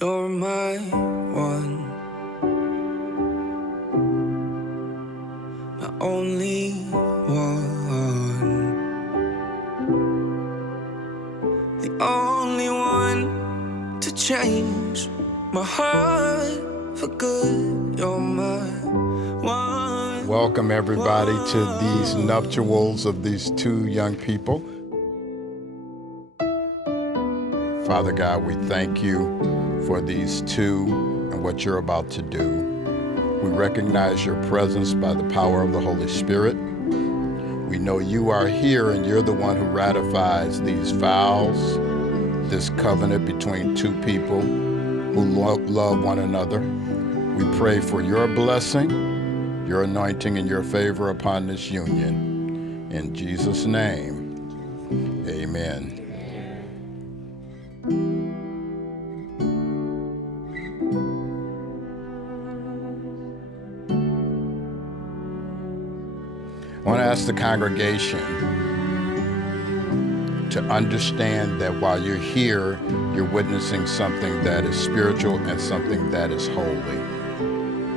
You're my one, my only one, the only one to change my heart for good. You're my one. Welcome everybody to these nuptials of these two young people. Father God, we thank you for these two and what you're about to do. We recognize your presence by the power of the Holy Spirit. We know you are here and you're the one who ratifies these vows, this covenant between two people who love one another. We pray for your blessing, your anointing, and your favor upon this union. In Jesus' name, amen. I want to ask the congregation to understand that while you're here, you're witnessing something that is spiritual and something that is holy.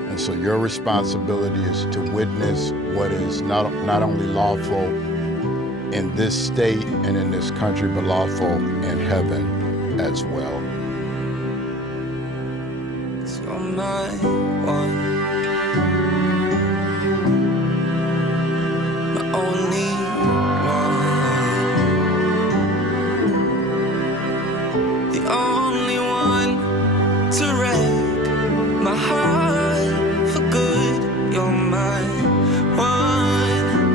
And so your responsibility is to witness what is not only lawful in this state and in this country, but lawful in heaven as well. You're my one, only one, the only one to wreck my heart for good. You're my one.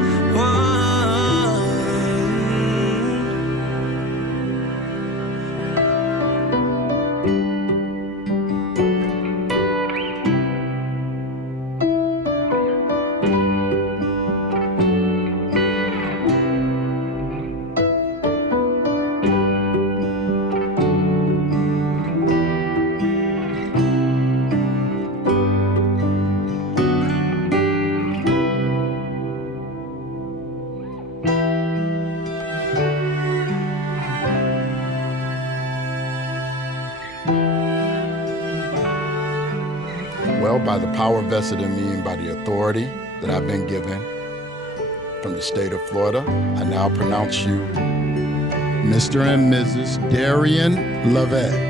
Well, by the power vested in me and by the authority that I've been given from the state of Florida, I now pronounce you Mr. and Mrs. Darian BrieAnna.